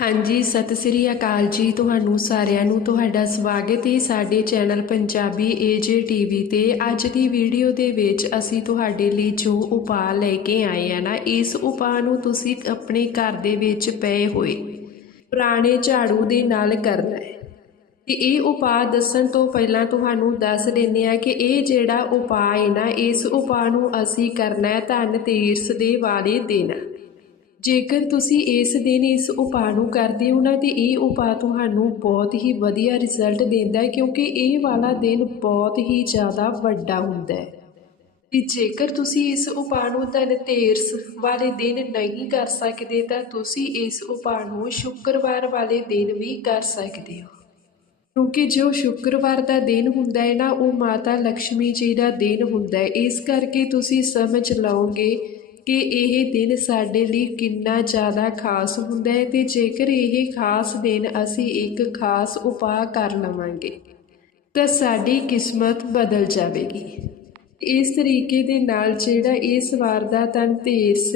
ਹਾਂਜੀ, ਸਤਿ ਸ੍ਰੀ ਅਕਾਲ ਜੀ ਤੁਹਾਨੂੰ ਸਾਰਿਆਂ ਨੂੰ। ਤੁਹਾਡਾ ਸਵਾਗਤ ਹੈ ਸਾਡੇ ਚੈਨਲ ਪੰਜਾਬੀ ਏਜੇ ਟੀਵੀ ਤੇ। ਅੱਜ ਦੀ ਵੀਡੀਓ ਦੇ ਵਿੱਚ ਅਸੀਂ ਤੁਹਾਡੇ ਲਈ ਜੋ ਉਪਾਅ ਲੈ ਕੇ ਆਏ ਆ ਨਾ, ਇਸ ਉਪਾਅ ਨੂੰ ਤੁਸੀਂ ਆਪਣੇ ਘਰ ਦੇ ਵਿੱਚ ਪਏ ਹੋਏ ਪੁਰਾਣੇ ਝਾੜੂ ਦੇ ਨਾਲ ਕਰਨਾ ਹੈ। ਤੇ ਇਹ ਉਪਾਅ ਦੱਸਣ ਤੋਂ ਪਹਿਲਾਂ ਤੁਹਾਨੂੰ ਦੱਸ ਦਿੰਦੇ ਆ ਕਿ ਇਹ ਜਿਹੜਾ ਉਪਾਅ ਹੈ ਨਾ, ਇਸ ਉਪਾਅ ਨੂੰ ਅਸੀਂ ਕਰਨਾ ਹੈ ਧਨ ਤੀਰਸ ਦੇ ਵਾਲੇ ਦਿਨ ਜੇਕਰ ਤੁਸੀਂ ਇਸ ਦਿਨ ਇਸ ਉਪਾਅ ਨੂੰ ਕਰਦੇ ਹੋ ਨਾ, ਤੇ ਇਹ ਉਪਾਅ ਤੁਹਾਨੂੰ ਬਹੁਤ ਹੀ ਵਧੀਆ ਰਿਜ਼ਲਟ ਦਿੰਦਾ ਹੈ, ਕਿਉਂਕਿ ਇਹ ਵਾਲਾ ਦਿਨ ਬਹੁਤ ਹੀ ਜ਼ਿਆਦਾ ਵੱਡਾ ਹੁੰਦਾ ਹੈ। ਤੇ ਜੇਕਰ ਤੁਸੀਂ ਇਸ ਉਪਾਅ ਨੂੰ ਧਨਤੇਰਸ ਵਾਲੇ ਦਿਨ ਨਹੀਂ ਕਰ ਸਕਦੇ, ਤਾਂ ਤੁਸੀਂ ਇਸ ਉਪਾਅ ਨੂੰ ਸ਼ੁੱਕਰਵਾਰ ਵਾਲੇ ਦਿਨ ਵੀ ਕਰ ਸਕਦੇ ਹੋ। ਕਿਉਂਕਿ ਜੋ ਸ਼ੁੱਕਰਵਾਰ ਦਾ ਦਿਨ ਹੁੰਦਾ ਹੈ ਨਾ, ਉਹ ਮਾਤਾ ਲక్ష్ਮੀ ਜੀ ਦਾ ਦਿਨ ਹੁੰਦਾ ਹੈ। ਇਸ ਕਰਕੇ ਤੁਸੀਂ ਸਮਝ ਲਓਗੇ ਕਿ ਇਹ ਦਿਨ ਸਾਡੇ ਲਈ ਕਿੰਨਾ ਜ਼ਿਆਦਾ ਖਾਸ ਹੁੰਦਾ ਹੈ ਤੇ ਜੇਕਰ ਇਹ ਖਾਸ ਦਿਨ ਅਸੀਂ ਇੱਕ ਖਾਸ ਉਪਾਅ ਕਰ ਲਵਾਂਗੇ, ਤਾਂ ਸਾਡੀ ਕਿਸਮਤ ਬਦਲ ਜਾਵੇਗੀ। ਇਸ ਤਰੀਕੇ ਦੇ ਨਾਲ ਜਿਹੜਾ ਇਸ ਵਾਰ ਦਾ ਧਨਤੇਰਸ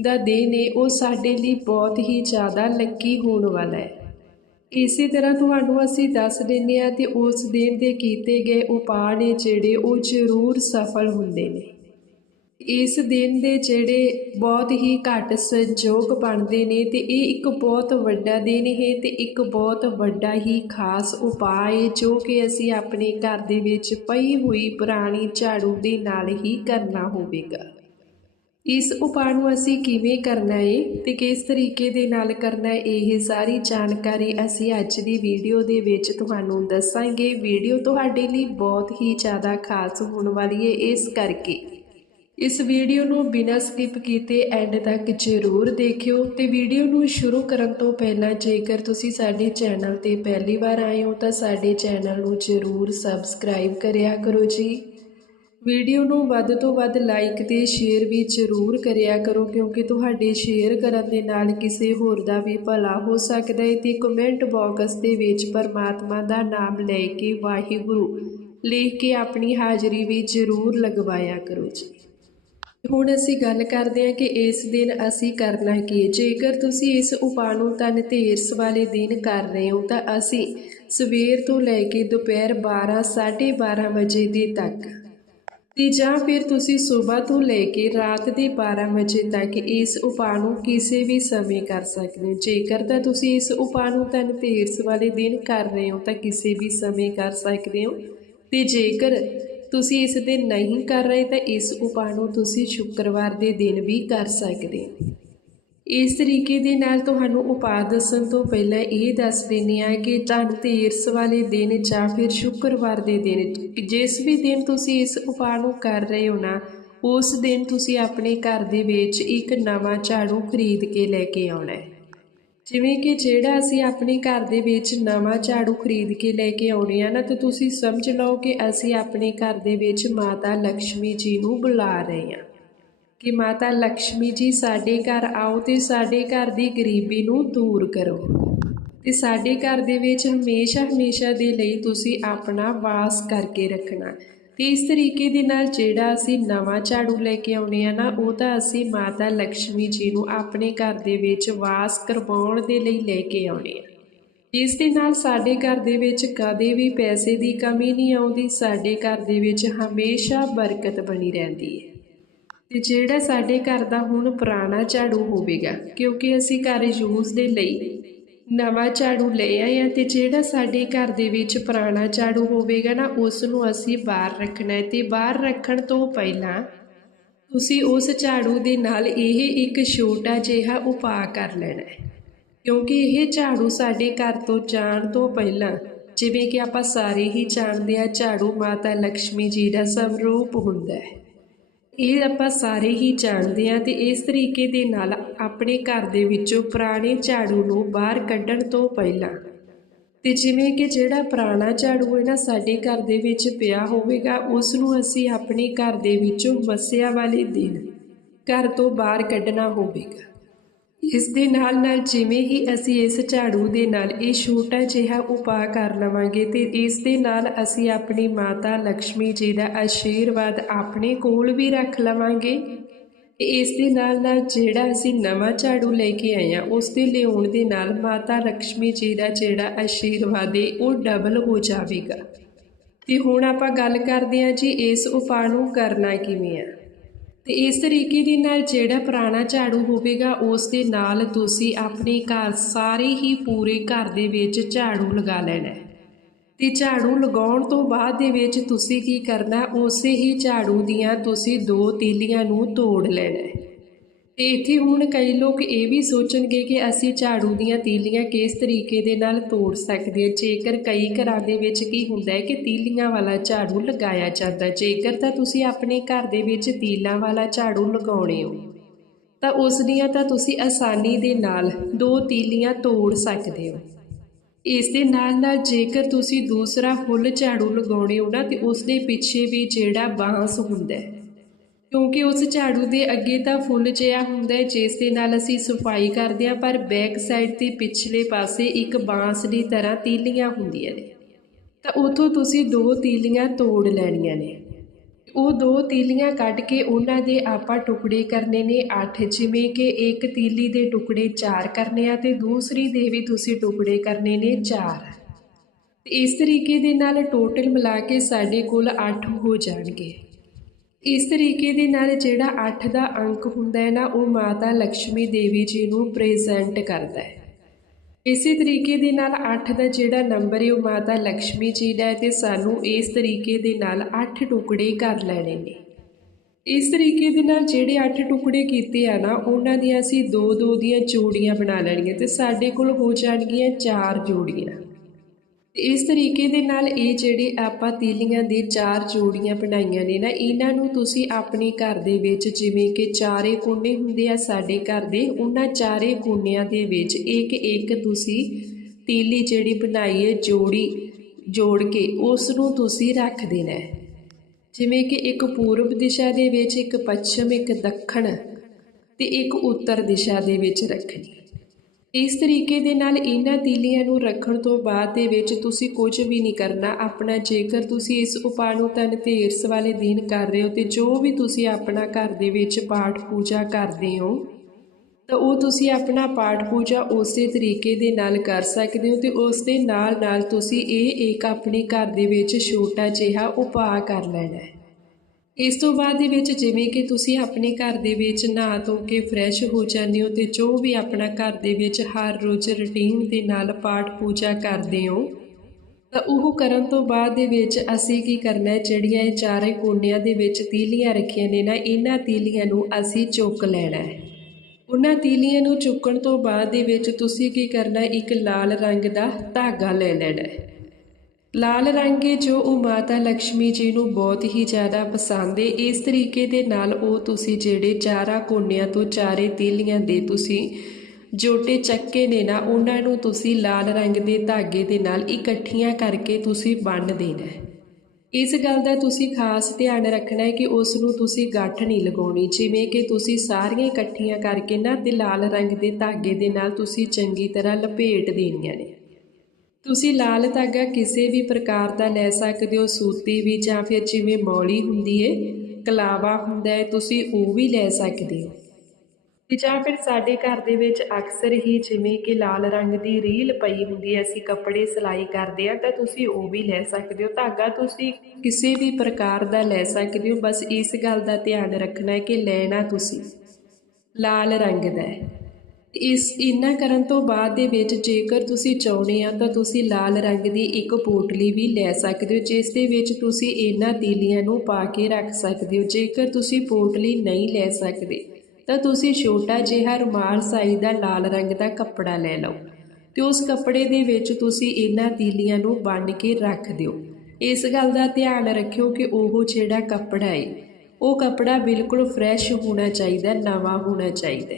ਦਾ ਦਿਨ ਹੈ, ਉਹ ਸਾਡੇ ਲਈ ਬਹੁਤ ਹੀ ਜ਼ਿਆਦਾ ਲੱਕੀ ਹੋਣ ਵਾਲਾ ਹੈ। ਇਸੇ ਤਰ੍ਹਾਂ ਤੁਹਾਨੂੰ ਅਸੀਂ ਦੱਸ ਦਿੰਦੇ ਹਾਂ ਤੇ ਉਸ ਦਿਨ ਦੇ ਕੀਤੇ ਗਏ ਉਪਾਅ ਨੇ ਜਿਹੜੇ ਉਹ ਜ਼ਰੂਰ ਸਫਲ ਹੁੰਦੇ ਨੇ। ਇਸ ਦਿਨ ਦੇ ਜਿਹੜੇ ਬਹੁਤ ਹੀ ਘੱਟ ਸੰਜੋਗ ਬਣਦੇ ਨੇ ਤੇ ਇਹ ਇੱਕ ਬਹੁਤ ਵੱਡਾ ਦਿਨ ਹੈ ਤੇ ਇੱਕ ਬਹੁਤ ਵੱਡਾ ਹੀ ਖਾਸ ਉਪਾਅ ਹੈ ਜੋ ਕਿ ਅਸੀਂ ਆਪਣੇ ਘਰ ਦੇ ਵਿੱਚ ਪਈ ਹੋਈ ਪੁਰਾਣੀ ਝਾੜੂ ਦੇ ਨਾਲ ਹੀ ਕਰਨਾ ਹੋਵੇਗਾ। ਇਸ ਉਪਾਅ ਨੂੰ ਅਸੀਂ ਕਿਵੇਂ ਕਰਨਾ ਹੈ ਤੇ ਕਿਸ ਤਰੀਕੇ ਦੇ ਨਾਲ ਕਰਨਾ ਹੈ, ਇਹ ਸਾਰੀ ਜਾਣਕਾਰੀ ਅਸੀਂ ਅੱਜ ਦੀ ਵੀਡੀਓ ਦੇ ਵਿੱਚ ਤੁਹਾਨੂੰ ਦੱਸਾਂਗੇ। ਵੀਡੀਓ ਤੁਹਾਡੇ ਲਈ ਬਹੁਤ ਹੀ ਜ਼ਿਆਦਾ ਖਾਸ ਹੋਣ ਵਾਲੀ ਹੈ, ਇਸ ਕਰਕੇ ਇਸ ਵੀਡੀਓ ਨੂੰ ਬਿਨਾਂ ਸਕਿਪ ਕੀਤੇ ਐਂਡ ਤੱਕ ਜ਼ਰੂਰ ਦੇਖਿਓ ਤੇ ਵੀਡੀਓ ਨੂੰ ਸ਼ੁਰੂ ਕਰਨ ਤੋਂ ਪਹਿਲਾਂ ਜੇਕਰ ਤੁਸੀਂ ਸਾਡੇ ਚੈਨਲ ਤੇ ਪਹਿਲੀ ਵਾਰ ਆਏ ਹੋ ਤਾਂ ਸਾਡੇ ਚੈਨਲ ਨੂੰ ਜ਼ਰੂਰ ਸਬਸਕ੍ਰਾਈਬ ਕਰਿਆ ਕਰੋ ਜੀ। ਵੀਡੀਓ ਨੂੰ ਵੱਧ ਤੋਂ ਵੱਧ ਲਾਈਕ ਤੇ ਸ਼ੇਅਰ ਵੀ ਜ਼ਰੂਰ ਕਰਿਆ ਕਰੋ ਕਿਉਂਕਿ ਤੁਹਾਡੇ ਸ਼ੇਅਰ ਕਰਨ ਦੇ ਨਾਲ ਕਿਸੇ ਹੋਰ ਦਾ ਵੀ ਭਲਾ ਹੋ ਸਕਦਾ ਹੈ ਤੇ ਕਮੈਂਟ ਬਾਕਸ ਦੇ ਵਿੱਚ ਪਰਮਾਤਮਾ ਦਾ ਨਾਮ ਲੈ ਕੇ ਵਾਹਿਗੁਰੂ ਲਿਖ ਕੇ ਆਪਣੀ ਹਾਜ਼ਰੀ ਵੀ ਜ਼ਰੂਰ ਲਗਵਾਇਆ ਕਰੋ ਜੀ। ਹੁਣ ਅਸੀਂ ਗੱਲ ਕਰਦੇ ਹਾਂ ਕਿ ਇਸ ਦਿਨ ਅਸੀਂ ਕਰਨਾ ਕੀ ਹੈ। ਜੇਕਰ ਤੁਸੀਂ ਇਸ ਉਪਾਅ ਨੂੰ ਧਨਤੇਰਸ ਵਾਲੇ ਦਿਨ ਕਰ ਰਹੇ ਹੋ, ਤਾਂ ਅਸੀਂ ਸਵੇਰ ਤੋਂ ਲੈ ਕੇ ਦੁਪਹਿਰ 12 12:30 ਵਜੇ ਦੇ ਤੱਕ ਤੇ ਜਾਂ ਫਿਰ ਤੁਸੀਂ ਸਵੇਰ ਤੋਂ ਲੈ ਕੇ ਰਾਤ ਦੇ 12 ਵਜੇ ਤੱਕ ਇਸ ਉਪਾਅ ਨੂੰ ਕਿਸੇ ਵੀ ਸਮੇਂ ਕਰ ਸਕਦੇ ਹੋ। ਜੇਕਰ ਤਾਂ ਤੁਸੀਂ ਇਸ ਉਪਾਅ ਨੂੰ ਧਨਤੇਰਸ ਵਾਲੇ ਦਿਨ ਕਰ ਰਹੇ ਹੋ, ਤਾਂ ਕਿਸੇ ਵੀ ਸਮੇਂ ਕਰ ਸਕਦੇ ਹੋ। ਤੇ ਜੇਕਰ ਤੁਸੀਂ ਇਸ ਦਿਨ ਨਹੀਂ ਕਰ ਰਹੇ ਤਾਂ ਇਸ ਉਪਾਅ ਨੂੰ ਤੁਸੀਂ ਸ਼ੁੱਕਰਵਾਰ ਦੇ ਦਿਨ ਵੀ ਕਰ ਸਕਦੇ ਇਸ ਤਰੀਕੇ ਦੇ ਨਾਲ ਤੁਹਾਨੂੰ ਉਪਾਅ ਦੱਸਣ ਤੋਂ ਪਹਿਲਾਂ ਇਹ ਦੱਸ ਦਿੰਦੇ ਆ ਕਿ ਧਨਤੇਰਸ ਵਾਲੇ ਦਿਨ ਜਾਂ ਫਿਰ ਸ਼ੁੱਕਰਵਾਰ ਦੇ ਦਿਨ, ਜਿਸ ਵੀ ਦਿਨ ਤੁਸੀਂ ਇਸ ਉਪਾਅ ਨੂੰ ਕਰ ਰਹੇ ਹੋ ਨਾ, ਉਸ ਦਿਨ ਤੁਸੀਂ ਆਪਣੇ ਘਰ ਦੇ ਵਿੱਚ ਇੱਕ ਨਵਾਂ ਝਾੜੂ ਖਰੀਦ ਕੇ ਲੈ ਕੇ ਆਉਣਾ ਹੈ। ਜਿਵੇਂ ਕਿ ਜਿਹੜਾ ਅਸੀਂ ਆਪਣੇ ਘਰ ਦੇ ਵਿੱਚ ਨਵਾਂ ਝਾੜੂ ਖਰੀਦ ਕੇ ਲੈ ਕੇ ਆਉਣੇ ਆ ਨਾ, ਤਾਂ ਤੁਸੀਂ ਸਮਝ ਲਓ ਕਿ ਅਸੀਂ ਆਪਣੇ ਘਰ ਦੇ ਵਿੱਚ ਮਾਤਾ ਲక్ష్ਮੀ ਜੀ ਨੂੰ ਬੁਲਾ ਰਹੇ ਆ। ਕਿ ਮਾਤਾ ਲక్ష్ਮੀ ਜੀ, ਸਾਡੇ ਘਰ ਆਓ ਤੇ ਸਾਡੇ ਘਰ ਦੀ ਗਰੀਬੀ ਨੂੰ ਦੂਰ ਕਰੋ। ਤੇ ਸਾਡੇ ਘਰ ਦੇ ਵਿੱਚ ਹਮੇਸ਼ਾ ਹਮੇਸ਼ਾ ਦੇ ਲਈ ਤੁਸੀਂ ਆਪਣਾ ਵਾਸ ਕਰਕੇ ਰੱਖਣਾ। ਤੇ ਇਸ ਤਰੀਕੇ ਦੇ ਨਾਲ ਜਿਹੜਾ ਅਸੀਂ ਨਵਾਂ ਝਾੜੂ ਲੈ ਕੇ ਆਉਨੇ ਆ ਨਾ, ਉਹ ਤਾਂ ਅਸੀਂ ਮਾਤਾ ਲక్ష్ਮੀ ਜੀ ਨੂੰ ਆਪਣੇ ਘਰ ਦੇ ਵਿੱਚ ਵਾਸ ਕਰਵਾਉਣ ਦੇ ਲਈ ਲੈ ਕੇ ਆਉਨੇ ਆ ਇਸ ਦੇ ਨਾਲ ਸਾਡੇ ਘਰ ਦੇ ਵਿੱਚ ਕਦੇ ਵੀ ਪੈਸੇ ਦੀ ਕਮੀ ਨਹੀਂ ਆਉਂਦੀ, ਸਾਡੇ ਘਰ ਦੇ ਵਿੱਚ ਹਮੇਸ਼ਾ ਬਰਕਤ ਬਣੀ ਰਹਿੰਦੀ ਹੈ। ਤੇ ਜਿਹੜਾ ਸਾਡੇ ਘਰ ਦਾ ਹੁਣ ਪੁਰਾਣਾ ਝਾੜੂ ਹੋਵੇਗਾ, ਕਿਉਂਕਿ ਅਸੀਂ ਘਰ ਯੂਜ਼ ਦੇ ਲਈ ਨਵਾਂ ਝਾੜੂ ਲੈ ਆਏ ਆ ਤੇ ਜਿਹੜਾ ਸਾਡੇ ਘਰ ਦੇ ਵਿੱਚ ਪੁਰਾਣਾ ਝਾੜੂ ਹੋਵੇਗਾ ਨਾ ਉਸ ਨੂੰ ਅਸੀਂ ਬਾਹਰ ਰੱਖਣਾ ਹੈ ਤੇ ਬਾਹਰ ਰੱਖਣ ਤੋਂ ਪਹਿਲਾਂ ਤੁਸੀਂ ਉਸ ਝਾੜੂ ਦੇ ਨਾਲ ਇਹ ਇੱਕ ਛੋਟਾ ਜਿਹਾ ਉਪਾਅ ਕਰ ਲੈਣਾ ਹੈ। ਕਿਉਂਕਿ ਇਹ ਝਾੜੂ ਸਾਡੇ ਘਰ ਤੋਂ ਜਾਣ ਤੋਂ ਪਹਿਲਾਂ, ਜਿਵੇਂ ਕਿ ਆਪਾਂ ਸਾਰੇ ਹੀ ਜਾਣਦੇ ਆ, ਝਾੜੂ ਮਾਤਾ ਲక్ష్ਮੀ ਜੀ ਦਾ ਸਵਰੂਪ ਹੁੰਦਾ ਹੈ। ਇਹ ਆਪਾਂ ਸਾਰੇ ਹੀ ਜਾਣਦੇ ਹਾਂ ਤੇ ਇਸ ਤਰੀਕੇ ਦੇ ਨਾਲ ਆਪਣੇ ਘਰ ਦੇ ਵਿੱਚੋਂ ਪੁਰਾਣੇ ਝਾੜੂ ਨੂੰ ਬਾਹਰ ਕੱਢਣ ਤੋਂ ਪਹਿਲਾਂ ਤੇ ਜਿਵੇਂ ਕਿ ਜਿਹੜਾ ਪੁਰਾਣਾ ਝਾੜੂ ਹੈ ਨਾ ਸਾਡੇ ਘਰ ਦੇ ਵਿੱਚ ਪਿਆ ਹੋਵੇਗਾ ਉਸ ਨੂੰ ਅਸੀਂ ਆਪਣੇ ਘਰ ਦੇ ਵਿੱਚੋਂ ਮੱਸਿਆ ਵਾਲੇ ਦਿਨ ਘਰ ਤੋਂ ਬਾਹਰ ਕੱਢਣਾ ਹੋਵੇਗਾ। ਇਸ ਦੇ ਨਾਲ ਨਾਲ ਜਿਵੇਂ ਹੀ ਅਸੀਂ ਇਸ ਝਾੜੂ ਦੇ ਨਾਲ ਇਹ ਛੋਟਾ ਜਿਹਾ ਉਪਾਅ ਕਰ ਲਵਾਂਗੇ ਤੇ ਇਸ ਦੇ ਨਾਲ ਅਸੀਂ ਆਪਣੀ ਮਾਤਾ ਲక్ష్ਮੀ ਜੀ ਦਾ ਆਸ਼ੀਰਵਾਦ ਆਪਣੇ ਕੋਲ ਵੀ ਰੱਖ ਲਵਾਂਗੇ। ਇਸ ਦੇ ਨਾਲ ਨਾਲ ਜਿਹੜਾ ਅਸੀਂ ਨਵਾਂ ਝਾੜੂ ਲੈ ਕੇ ਆਏ ਆ ਉਸ ਦੇ ਲਿਆਉਣ ਦੇ ਨਾਲ ਮਾਤਾ ਲక్ష్ਮੀ ਜੀ ਦਾ ਜਿਹੜਾ ਆਸ਼ੀਰਵਾਦ ਹੈ ਉਹ ਡਬਲ ਹੋ ਜਾਵੇਗਾ। ਤੇ ਹੁਣ ਆਪਾਂ ਗੱਲ ਕਰਦੇ ਹਾਂ ਜੀ ਇਸ ਉਪਾਅ ਨੂੰ ਕਰਨਾ ਕਿਵੇਂ ਆ? ਤੇ ਇਸ ਤਰੀਕੇ ਦੇ ਨਾਲ ਜਿਹੜਾ ਪੁਰਾਣਾ ਝਾੜੂ ਹੋਵੇਗਾ, ਉਸ ਦੇ ਨਾਲ ਤੁਸੀਂ ਆਪਣੇ ਘਰ ਸਾਰੇ ਹੀ ਪੂਰੇ ਘਰ ਦੇ ਵਿੱਚ ਝਾੜੂ ਲਗਾ ਲੈਣਾ ਹੈ। ਤੇ ਝਾੜੂ ਲਗਾਉਣ ਤੋਂ ਬਾਅਦ ਦੇ ਵਿੱਚ ਤੁਸੀਂ ਕੀ ਕਰਨਾ, ਉਸੇ ਹੀ ਝਾੜੂ ਦੀਆਂ ਤੁਸੀਂ ਦੋ ਤੀਲੀਆਂ ਨੂੰ ਤੋੜ ਲੈਣਾ ਤੇ ਇੱਥੇ ਹੁਣ ਕਈ ਲੋਕ ਇਹ ਵੀ ਸੋਚਣਗੇ ਕਿ ਅਸੀਂ ਝਾੜੂ ਦੀਆਂ ਤੀਲੀਆਂ ਕਿਸ ਤਰੀਕੇ ਦੇ ਨਾਲ ਤੋੜ ਸਕਦੇ ਹਾਂ? ਜੇਕਰ ਕਈ ਘਰਾਂ ਦੇ ਵਿੱਚ ਕੀ ਹੁੰਦਾ ਹੈ ਕਿ ਤੀਲੀਆਂ ਵਾਲਾ ਝਾੜੂ ਲਗਾਇਆ ਜਾਂਦਾ ਜੇਕਰ ਤਾਂ ਤੁਸੀਂ ਆਪਣੇ ਘਰ ਦੇ ਵਿੱਚ ਤੀਲਾਂ ਵਾਲਾ ਝਾੜੂ ਲਗਾਉਣੇ ਹੋ, ਤਾਂ ਉਸ ਦੀਆਂ ਤਾਂ ਤੁਸੀਂ ਆਸਾਨੀ ਦੇ ਨਾਲ ਦੋ ਤੀਲੀਆਂ ਤੋੜ ਸਕਦੇ ਹੋ। ਇਸ ਦੇ ਨਾਲ ਨਾਲ ਜੇਕਰ ਤੁਸੀਂ ਦੂਸਰਾ ਫੁੱਲ ਝਾੜੂ ਲਗਾਉਣੇ ਹੋ ਨਾ, ਤੇ ਉਸ ਦੇ ਪਿੱਛੇ ਵੀ ਜਿਹੜਾ ਬਾਂਸ ਹੁੰਦਾ ਹੈ ਕਿਉਂਕਿ ਉਸ ਝਾੜੂ ਦੇ ਅੱਗੇ ਤਾਂ ਫੁੱਲ ਜਿਹਾ ਹੁੰਦਾ ਹੈ, ਜਿਸ ਦੇ ਨਾਲ ਅਸੀਂ ਸਫ਼ਾਈ ਕਰਦੇ ਹਾਂ, ਪਰ ਬੈਕ ਸਾਈਡ ਤੇ ਪਿਛਲੇ ਪਾਸੇ ਇੱਕ ਬਾਂਸ ਦੀ ਤਰ੍ਹਾਂ ਤੀਲੀਆਂ ਹੁੰਦੀਆਂ ਨੇ। ਤਾਂ ਉਥੋਂ ਤੁਸੀਂ ਦੋ ਤੀਲੀਆਂ ਤੋੜ ਲੈਣੀਆਂ ਨੇ। ਉਹ ਦੋ ਤੀਲੀਆਂ ਕੱਢ ਕੇ ਉਹਨਾਂ ਦੇ ਆਪਾਂ ਟੁਕੜੇ ਕਰਨੇ ਨੇ 8 ਜਿਵੇਂ ਕਿ ਇੱਕ ਤੀਲੀ ਦੇ ਟੁਕੜੇ 4 ਕਰਨੇ ਆ ਤੇ ਦੂਸਰੀ ਦੇ ਵੀ ਤੁਸੀਂ ਟੁਕੜੇ ਕਰਨੇ ਨੇ 4 ਤੇ ਇਸ ਤਰੀਕੇ ਦੇ ਨਾਲ ਟੋਟਲ ਮਿਲਾ ਕੇ ਸਾਡੇ ਕੋਲ 8 ਹੋ ਜਾਣਗੇ। ਇਸ ਤਰੀਕੇ ਦੇ ਨਾਲ ਜਿਹੜਾ 8 ਦਾ ਅੰਕ ਹੁੰਦਾ ਹੈ ਨਾ, ਉਹ ਮਾਤਾ ਲక్ష్ਮੀ ਦੇਵੀ ਜੀ ਨੂੰ ਪ੍ਰੈਜ਼ੈਂਟ ਕਰਦਾ ਹੈ। ਇਸੇ ਤਰੀਕੇ ਦੇ ਨਾਲ 8 ਦਾ ਜਿਹੜਾ ਨੰਬਰ ਹੈ, ਉਹ ਮਾਤਾ ਲక్ష్ਮੀ ਜੀ ਦਾ ਹੈ ਤੇ ਸਾਨੂੰ ਇਸ ਤਰੀਕੇ ਦੇ ਨਾਲ 8 ਟੁਕੜੇ ਕਰ ਲੈਣੇ ਨੇ। ਇਸ ਤਰੀਕੇ ਦੇ ਨਾਲ ਜਿਹੜੇ 8 ਟੁਕੜੇ ਕੀਤੇ ਆ ਨਾ, ਉਹਨਾਂ ਦੀਆਂ ਅਸੀਂ 2-2 ਦੀਆਂ ਜੋੜੀਆਂ ਬਣਾ ਲੈਣੀਆਂ ਤੇ ਸਾਡੇ ਕੋਲ ਹੋ ਜਾਣਗੀਆਂ 4 ਜੋੜੀਆਂ। ਇਸ ਤਰੀਕੇ ਦੇ ਨਾਲ ਇਹ ਜਿਹੜੇ ਆਪਾਂ ਤੀਲੀਆਂ ਦੇ ਚਾਰ ਜੋੜੀਆਂ ਬਣਾਈਆਂ ਨੇ ਨਾ, ਇਹਨਾਂ ਨੂੰ ਤੁਸੀਂ ਆਪਣੇ ਘਰ ਦੇ ਵਿੱਚ ਜਿਵੇਂ ਕਿ ਚਾਰੇ ਕੋਨੇ ਹੁੰਦੇ ਆ ਸਾਡੇ ਘਰ ਦੇ, ਉਹਨਾਂ ਚਾਰੇ ਕੋਨਿਆਂ ਦੇ ਵਿੱਚ ਇੱਕ ਇੱਕ ਤੁਸੀਂ ਤੀਲੀ ਜਿਹੜੀ ਬਣਾਈ ਹੈ ਜੋੜੀ ਜੋੜ ਕੇ ਉਸ ਨੂੰ ਤੁਸੀਂ ਰੱਖ ਦੇਣਾ ਹੈ। ਜਿਵੇਂ ਕਿ ਇੱਕ ਪੂਰਬ ਦਿਸ਼ਾ ਦੇ ਵਿੱਚ, ਇੱਕ ਪੱਛਮ, ਇੱਕ ਦੱਖਣ ਤੇ ਇੱਕ ਉੱਤਰ ਦਿਸ਼ਾ ਦੇ ਵਿੱਚ ਰੱਖਣੀ। ਇਸ ਤਰੀਕੇ ਦੇ ਨਾਲ ਇਹਨਾਂ ਤੀਲੀਆਂ ਨੂੰ ਰੱਖਣ ਤੋਂ ਬਾਅਦ ਦੇ ਵਿੱਚ ਤੁਸੀਂ ਕੁਝ ਵੀ ਨਹੀਂ ਕਰਨਾ। ਆਪਣਾ ਜੇਕਰ ਤੁਸੀਂ ਇਸ ਉਪਾਅ ਨੂੰ ਧਨਤੇਰਸ ਵਾਲੇ ਦਿਨ ਕਰ ਰਹੇ ਹੋ ਤੇ ਜੋ ਵੀ ਤੁਸੀਂ ਆਪਣਾ ਘਰ ਦੇ ਵਿੱਚ ਪਾਠ ਪੂਜਾ ਕਰਦੇ ਹੋ, ਤਾਂ ਉਹ ਤੁਸੀਂ ਆਪਣਾ ਪਾਠ ਪੂਜਾ ਉਸੇ ਤਰੀਕੇ ਦੇ ਨਾਲ ਕਰ ਸਕਦੇ ਹੋ ਤੇ ਉਸ ਦੇ ਨਾਲ ਨਾਲ ਤੁਸੀਂ ਇਹ ਇੱਕ ਆਪਣੇ ਘਰ ਦੇ ਵਿੱਚ ਛੋਟਾ ਜਿਹਾ ਉਪਾਅ ਕਰ ਲੈਣਾ ਹੈ। ਇਸ ਤੋਂ ਬਾਅਦ ਦੇ ਵਿੱਚ ਜਿਵੇਂ ਕਿ ਤੁਸੀਂ ਆਪਣੇ ਘਰ ਦੇ ਵਿੱਚ ਨਹਾ ਧੋ ਕੇ ਫਰੈਸ਼ ਹੋ ਜਾਂਦੇ ਹੋ ਤੇ ਜੋ ਵੀ ਆਪਣਾ ਘਰ ਦੇ ਵਿੱਚ ਹਰ ਰੋਜ਼ ਰੁਟੀਨ ਦੇ ਨਾਲ ਪਾਠ ਪੂਜਾ ਕਰਦੇ ਹੋ, ਤਾਂ ਉਹ ਕਰਨ ਤੋਂ ਬਾਅਦ ਦੇ ਵਿੱਚ ਅਸੀਂ ਕੀ ਕਰਨਾ ਹੈ, ਜਿਹੜੀਆਂ ਇਹ ਚਾਰੇ ਕੋਨਿਆਂ ਦੇ ਵਿੱਚ ਤੀਲੀਆਂ ਰੱਖੀਆਂ ਨੇ ਨਾ, ਇਹਨਾਂ ਤੀਲੀਆਂ ਨੂੰ ਅਸੀਂ ਚੁੱਕ ਲੈਣਾ ਹੈ। ਉਹਨਾਂ ਤੀਲੀਆਂ ਨੂੰ ਚੁੱਕਣ ਤੋਂ ਬਾਅਦ ਦੇ ਵਿੱਚ ਤੁਸੀਂ ਕੀ ਕਰਨਾ ਇੱਕ ਲਾਲ ਰੰਗ ਦਾ ਧਾਗਾ ਲੈ ਲੈਣਾ ਹੈ। ਲਾਲ ਰੰਗ ਹੈ ਜੋ ਉਹ ਮਾਤਾ ਲక్ష్ਮੀ ਜੀ ਨੂੰ ਬਹੁਤ ਹੀ ਜ਼ਿਆਦਾ ਪਸੰਦ ਹੈ। ਇਸ ਤਰੀਕੇ ਦੇ ਨਾਲ ਉਹ ਤੁਸੀਂ ਜਿਹੜੇ ਚਾਰਾਂ ਕੋਨਿਆਂ ਤੋਂ ਚਾਰੇ ਤੀਲੀਆਂ ਦੇ ਤੁਸੀਂ ਜੋਟੇ ਚੱਕੇ ਨੇ ਨਾ, ਉਹਨਾਂ ਨੂੰ ਤੁਸੀਂ ਲਾਲ ਰੰਗ ਦੇ ਧਾਗੇ ਦੇ ਨਾਲ ਇਕੱਠੀਆਂ ਕਰਕੇ ਤੁਸੀਂ ਬੰਨ੍ਹ ਦੇਣਾ ਹੈ। ਇਸ ਗੱਲ ਦਾ ਤੁਸੀਂ ਖਾਸ ਧਿਆਨ ਰੱਖਣਾ ਹੈ ਕਿ ਉਸ ਨੂੰ ਤੁਸੀਂ ਗੱਠ ਨਹੀਂ ਲਗਾਉਣੀ। ਜਿਵੇਂ ਕਿ ਤੁਸੀਂ ਸਾਰੀਆਂ ਇਕੱਠੀਆਂ ਕਰਕੇ ਨਾ ਤੇ ਲਾਲ ਰੰਗ ਦੇ ਧਾਗੇ ਦੇ ਨਾਲ ਤੁਸੀਂ ਚੰਗੀ ਤਰ੍ਹਾਂ ਲਪੇਟ ਦੇਣੀਆਂ ਨੇ। ਤੁਸੀਂ ਲਾਲ ਧਾਗਾ ਕਿਸੇ ਵੀ ਪ੍ਰਕਾਰ ਦਾ ਲੈ ਸਕਦੇ ਹੋ, ਸੂਤੀ ਵੀ ਜਾਂ ਫਿਰ ਜਿਵੇਂ ਮੌਲੀ ਹੁੰਦੀ ਏ, ਕਲਾਵਾ ਹੁੰਦਾ ਹੈ ਤੁਸੀਂ ਉਹ ਵੀ ਲੈ ਸਕਦੇ ਹੋ। ਤੇ ਜਾਂ ਫਿਰ ਸਾਡੇ ਘਰ ਦੇ ਵਿੱਚ ਅਕਸਰ ਹੀ ਜਿਵੇਂ ਕਿ ਲਾਲ ਰੰਗ ਦੀ ਰੀਲ ਪਈ ਹੁੰਦੀ ਹੈ ਅਸੀਂ ਕੱਪੜੇ ਸਿਲਾਈ ਕਰਦੇ ਆ, ਤਾਂ ਤੁਸੀਂ ਉਹ ਵੀ ਲੈ ਸਕਦੇ ਹੋ। ਧਾਗਾ ਤੁਸੀਂ ਕਿਸੇ ਵੀ ਪ੍ਰਕਾਰ ਦਾ ਲੈ ਸਕਦੇ ਹੋ, ਬਸ ਇਸ ਗੱਲ ਦਾ ਧਿਆਨ ਰੱਖਣਾ ਹੈ ਕਿ ਲੈਣਾ ਤੁਸੀਂ, ਲਾਲ ਰੰਗ ਦਾ ਹੈ ਇਸ ਇੰਨਾ ਕਰਨ ਤੋਂ ਬਾਅਦ ਦੇ ਵਿੱਚ ਜੇਕਰ ਤੁਸੀਂ ਚਾਹੁੰਦੇ ਆ ਤਾਂ ਤੁਸੀਂ ਲਾਲ ਰੰਗ ਦੀ ਇੱਕ ਪੋਟਲੀ ਵੀ ਲੈ ਸਕਦੇ ਹੋ, ਜਿਸ ਦੇ ਵਿੱਚ ਤੁਸੀਂ ਇਹਨਾਂ ਤੀਲੀਆਂ ਨੂੰ ਪਾ ਕੇ ਰੱਖ ਸਕਦੇ ਹੋ। ਜੇਕਰ ਤੁਸੀਂ ਪੋਟਲੀ ਨਹੀਂ ਲੈ ਸਕਦੇ, ਤਾਂ ਤੁਸੀਂ ਛੋਟਾ ਜਿਹਾ ਰੁਮਾਲ ਸਾਈ ਦਾ ਲਾਲ ਰੰਗ ਦਾ ਕੱਪੜਾ ਲੈ ਲਓ ਤੇ ਉਸ ਕੱਪੜੇ ਦੇ ਵਿੱਚ ਤੁਸੀਂ ਇਹਨਾਂ ਤੀਲੀਆਂ ਨੂੰ ਬੰਨ੍ਹ ਕੇ ਰੱਖ ਦਿਓ। ਇਸ ਗੱਲ ਦਾ ਧਿਆਨ ਰੱਖਿਓ ਕਿ ਉਹ ਜਿਹੜਾ ਕੱਪੜਾ ਹੈ ਉਹ ਕੱਪੜਾ ਬਿਲਕੁਲ ਫਰੈਸ਼ ਹੋਣਾ ਚਾਹੀਦਾ, ਨਵਾਂ ਹੋਣਾ ਚਾਹੀਦਾ।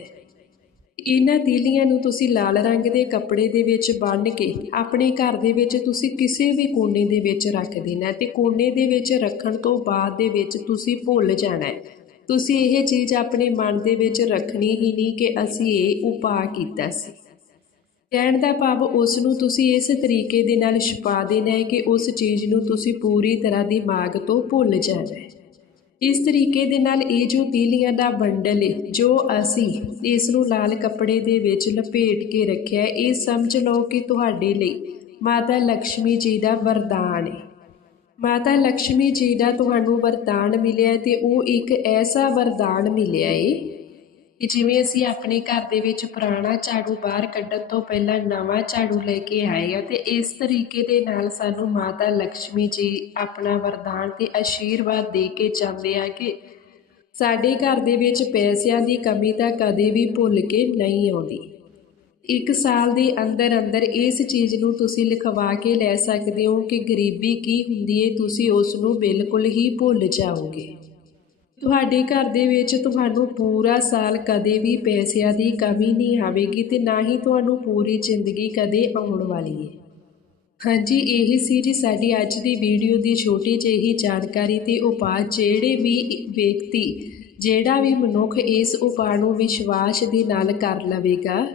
ਇਹਨਾਂ ਤੀਲੀਆਂ ਨੂੰ ਤੁਸੀਂ ਲਾਲ ਰੰਗ ਦੇ ਕੱਪੜੇ ਦੇ ਵਿੱਚ ਬੰਨ੍ਹ ਕੇ ਆਪਣੇ ਘਰ ਦੇ ਵਿੱਚ ਤੁਸੀਂ ਕਿਸੇ ਵੀ ਕੋਨੇ ਦੇ ਵਿੱਚ ਰੱਖ ਦੇਣਾ ਹੈ ਤੇ ਕੋਨੇ ਦੇ ਵਿੱਚ ਰੱਖਣ ਤੋਂ ਬਾਅਦ ਦੇ ਵਿੱਚ ਤੁਸੀਂ ਭੁੱਲ ਜਾਣਾ ਤੁਸੀਂ ਇਹ ਚੀਜ਼ ਆਪਣੇ ਮਨ ਦੇ ਵਿੱਚ ਰੱਖਣੀ ਹੀ ਨਹੀਂ ਕਿ ਅਸੀਂ ਇਹ ਉਪਾਅ ਕੀਤਾ ਸੀ। ਕਹਿਣ ਦਾ ਭਾਵ ਉਸ ਨੂੰ ਤੁਸੀਂ ਇਸ ਤਰੀਕੇ ਦੇ ਨਾਲ ਛਪਾ ਦੇਣਾ ਹੈ ਕਿ ਉਸ ਚੀਜ਼ ਨੂੰ ਤੁਸੀਂ ਪੂਰੀ ਤਰ੍ਹਾਂ ਦਿਮਾਗ ਤੋਂ ਭੁੱਲ ਜਾਣਾ ਇਸ ਤਰੀਕੇ ਦੇ ਨਾਲ ਇਹ ਜੋ ਤੀਲੀਆਂ ਦਾ ਬੰਡਲ ਹੈ ਜੋ ਅਸੀਂ ਇਸ ਨੂੰ ਲਾਲ ਕੱਪੜੇ ਦੇ ਵਿੱਚ ਲਪੇਟ ਕੇ ਰੱਖਿਆ ਇਹ ਸਮਝ ਲਓ ਕਿ ਤੁਹਾਡੇ ਲਈ ਮਾਤਾ ਲక్ష్ਮੀ ਜੀ ਦਾ ਵਰਦਾਨ ਹੈ ਮਾਤਾ ਲక్ష్ਮੀ ਜੀ ਦਾ ਤੁਹਾਨੂੰ ਵਰਦਾਨ ਮਿਲਿਆ ਤੇ ਉਹ ਇੱਕ ਐਸਾ ਵਰਦਾਨ ਮਿਲਿਆ ਏ ਕਿ ਜਿਵੇਂ ਅਸੀਂ ਆਪਣੇ ਘਰ ਦੇ ਵਿੱਚ ਪੁਰਾਣਾ ਝਾੜੂ ਬਾਹਰ ਕੱਢਣ ਤੋਂ ਪਹਿਲਾਂ ਨਵਾਂ ਝਾੜੂ ਲੈ ਕੇ ਆਏ ਆ ਤੇ ਇਸ ਤਰੀਕੇ ਦੇ ਨਾਲ ਸਾਨੂੰ ਮਾਤਾ ਲక్ష్ਮੀ ਜੀ ਆਪਣਾ ਵਰਦਾਨ ਤੇ ਆਸ਼ੀਰਵਾਦ ਦੇ ਕੇ ਜਾਂਦੇ ਆ ਕਿ ਸਾਡੇ ਘਰ ਦੇ ਵਿੱਚ ਪੈਸਿਆਂ ਦੀ ਕਮੀ ਤਾਂ ਕਦੇ ਵੀ ਭੁੱਲ ਕੇ ਨਹੀਂ ਆਉਂਦੀ। ਇੱਕ ਸਾਲ ਦੇ ਅੰਦਰ ਅੰਦਰ ਇਸ ਚੀਜ਼ ਨੂੰ ਤੁਸੀਂ ਲਿਖਵਾ ਕੇ ਲੈ ਸਕਦੇ ਹੋ ਕਿ ਗਰੀਬੀ ਕੀ ਹੁੰਦੀ ਹੈ ਤੁਸੀਂ ਉਸ ਨੂੰ ਬਿਲਕੁਲ ਹੀ ਭੁੱਲ ਜਾਓਗੇ। ਤੁਹਾਡੇ ਘਰ ਦੇ ਵਿੱਚ ਤੁਹਾਨੂੰ ਪੂਰਾ ਸਾਲ ਕਦੇ ਵੀ ਪੈਸਿਆਂ ਦੀ ਕਮੀ ਨਹੀਂ ਆਵੇਗੀ ਤੇ ਨਾ ਹੀ ਤੁਹਾਨੂੰ ਪੂਰੀ ਜ਼ਿੰਦਗੀ ਕਦੇ ਆਉਣ ਵਾਲੀ ਹੈ ਹਾਂਜੀ, ਇਹ ਸੀ ਜੀ ਸਾਡੀ ਅੱਜ ਦੀ ਵੀਡੀਓ ਦੀ ਛੋਟੀ ਜਿਹੀ ਜਾਣਕਾਰੀ ਤੇ ਉਪਾਅ। ਜਿਹੜੇ ਵੀ ਵਿਅਕਤੀ, ਜਿਹੜਾ ਵੀ ਮਨੁੱਖ ਇਸ ਉਪਾਅ ਨੂੰ ਵਿਸ਼ਵਾਸ ਦੇ ਨਾਲ ਕਰ ਲਵੇਗਾ,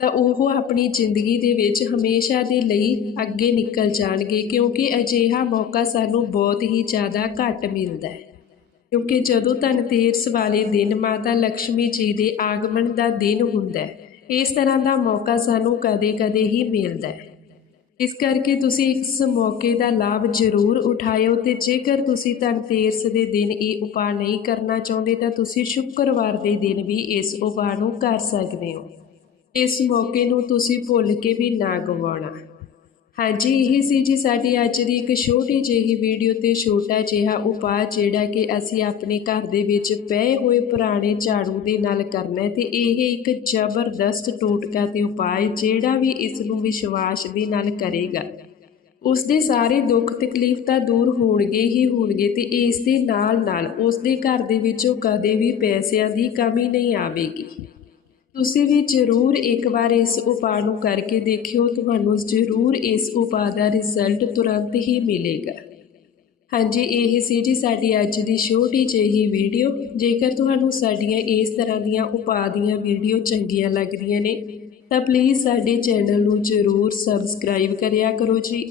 ਤਾਂ ਉਹ ਆਪਣੀ ਜ਼ਿੰਦਗੀ ਦੇ ਵਿੱਚ ਹਮੇਸ਼ਾ ਦੇ ਲਈ ਅੱਗੇ ਨਿਕਲ ਜਾਣਗੇ ਕਿਉਂਕਿ ਅਜਿਹਾ ਮੌਕਾ ਸਾਨੂੰ ਬਹੁਤ ਹੀ ਜ਼ਿਆਦਾ ਘੱਟ ਮਿਲਦਾ ਹੈ। ਕਿਉਂਕਿ ਜਦੋਂ ਧਨਤੇਰਸ ਵਾਲੇ ਦਿਨ ਮਾਤਾ ਲక్ష్ਮੀ ਜੀ ਦੇ ਆਗਮਨ ਦਾ ਦਿਨ ਹੁੰਦਾ ਹੈ, ਇਸ ਤਰ੍ਹਾਂ ਦਾ ਮੌਕਾ ਸਾਨੂੰ ਕਦੇ-ਕਦੇ ਹੀ ਮਿਲਦਾ ਹੈ। ਇਸ ਕਰਕੇ ਤੁਸੀਂ ਇਸ ਮੌਕੇ ਦਾ ਲਾਭ ਜ਼ਰੂਰ ਉਠਾਇਓ ਤੇ ਜੇਕਰ ਤੁਸੀਂ ਧਨਤੇਰਸ ਦੇ ਦਿਨ ਇਹ ਉਪਾਅ ਨਹੀਂ ਕਰਨਾ ਚਾਹੁੰਦੇ ਤਾਂ ਤੁਸੀਂ ਸ਼ੁੱਕਰਵਾਰ ਦੇ ਦਿਨ ਵੀ ਇਸ ਉਪਾਅ ਨੂੰ ਕਰ ਸਕਦੇ ਹੋ। ਇਸ ਮੌਕੇ ਨੂੰ ਤੁਸੀਂ ਭੁੱਲ ਕੇ ਵੀ ਨਾ ਗਵਾਉਣਾ। ਹਾਂਜੀ, ਇਹ ਸੀ ਜੀ ਸਾਡੀ ਅੱਜ ਦੀ ਇੱਕ ਛੋਟੀ ਜਿਹੀ ਵੀਡੀਓ ਤੇ ਛੋਟਾ ਜਿਹਾ ਉਪਾਅ ਜਿਹੜਾ ਕਿ ਅਸੀਂ ਆਪਣੇ ਘਰ ਦੇ ਵਿੱਚ ਪਏ ਹੋਏ ਪੁਰਾਣੇ ਝਾੜੂ ਦੇ ਨਾਲ ਕਰਨਾ ਹੈ ਤੇ ਇਹ ਇੱਕ ਜ਼ਬਰਦਸਤ ਟੋਟਕਾ ਤੇ ਉਪਾਅ ਹੈ ਜਿਹੜਾ ਵੀ ਇਸ ਨੂੰ ਵਿਸ਼ਵਾਸ ਦੇ ਨਾਲ ਕਰੇਗਾ। ਉਸ ਦੇ ਸਾਰੇ ਦੁੱਖ ਤਕਲੀਫ ਤਾਂ ਦੂਰ ਹੋਣਗੇ ਹੀ ਹੋਣਗੇ ਤੇ ਇਸ ਦੇ ਨਾਲ ਨਾਲ ਉਸ ਦੇ ਘਰ ਦੇ ਵਿੱਚੋਂ ਕਦੇ ਵੀ ਪੈਸਿਆਂ ਦੀ ਕਮੀ ਨਹੀਂ ਆਵੇਗੀ। ਤੁਸੀਂ ਵੀ ਜ਼ਰੂਰ ਇੱਕ ਵਾਰ ਇਸ ਉਪਾਅ ਨੂੰ ਕਰਕੇ ਦੇਖਿਓ, ਤੁਹਾਨੂੰ ਜ਼ਰੂਰ ਇਸ ਉਪਾਅ ਦਾ ਰਿਜ਼ਲਟ ਤੁਰੰਤ ਹੀ ਮਿਲੇਗਾ। ਹਾਂਜੀ, ਇਹ ਸੀ ਜੀ ਸਾਡੀ ਅੱਜ ਦੀ ਛੋਟੀ ਜਿਹੀ ਵੀਡੀਓ। ਜੇਕਰ ਤੁਹਾਨੂੰ ਸਾਡੀਆਂ ਇਸ ਤਰ੍ਹਾਂ ਦੀਆਂ ਉਪਾਅ ਦੀਆਂ ਵੀਡੀਓ ਚੰਗੀਆਂ ਲੱਗਦੀਆਂ ਨੇ, ਤਾਂ ਪਲੀਜ਼ ਸਾਡੇ ਚੈਨਲ ਨੂੰ ਜ਼ਰੂਰ ਸਬਸਕ੍ਰਾਈਬ ਕਰਿਆ ਕਰੋ ਜੀ।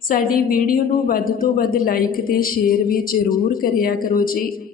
ਸਾਡੀ ਵੀਡੀਓ ਨੂੰ ਵੱਧ ਤੋਂ ਵੱਧ ਲਾਈਕ ਤੇ ਸ਼ੇਅਰ ਵੀ ਜ਼ਰੂਰ ਕਰਿਆ ਕਰੋ ਜੀ।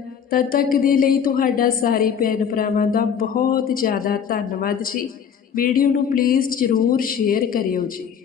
ਤਦ ਤੱਕ ਦੇ ਲਈ ਤੁਹਾਡਾ ਸਾਰੇ ਭੈਣ ਭਰਾਵਾਂ ਦਾ ਬਹੁਤ ਜ਼ਿਆਦਾ ਧੰਨਵਾਦ ਜੀ। ਵੀਡੀਓ ਨੂੰ ਪਲੀਜ਼ ਜ਼ਰੂਰ ਸ਼ੇਅਰ ਕਰਿਓ ਜੀ।